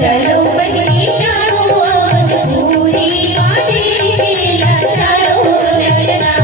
चलो बनी जाओ अवधपुरी माँ देखेला चारो ललना।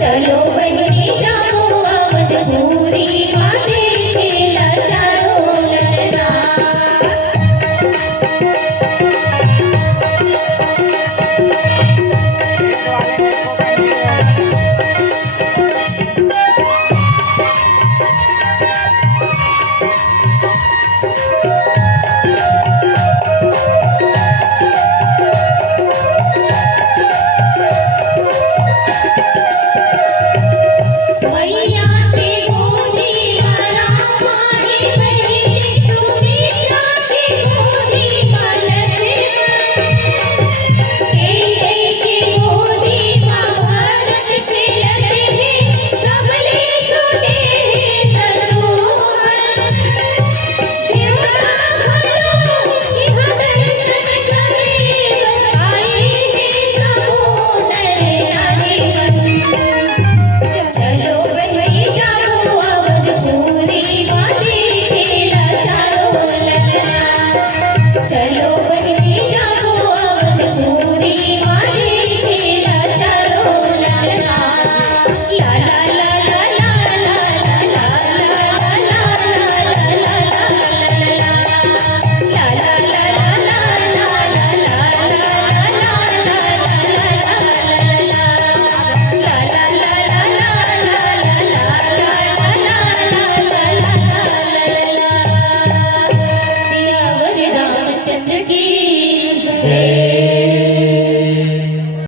चलो बनी जाओ अवधपुरी माँ देखेला चारो ललना। मैया के गोदी मारा माही बहिनी सुमित्रा के गोदी मालत के गोदी माँ भरत से लगे हैं सबले छोटे सरोवर। देवता भलो यहाँ दर्शन करे आए हैं सबो नर नारी। चलो बनी जाओ अवधपुरी माँ देखेला चारो ललना। चलो बनी जाओ अवधपुरी माँ देखेला चारो ललना। ला ला ला ला ला ला ला ला ला ला रामचंद्र की जय।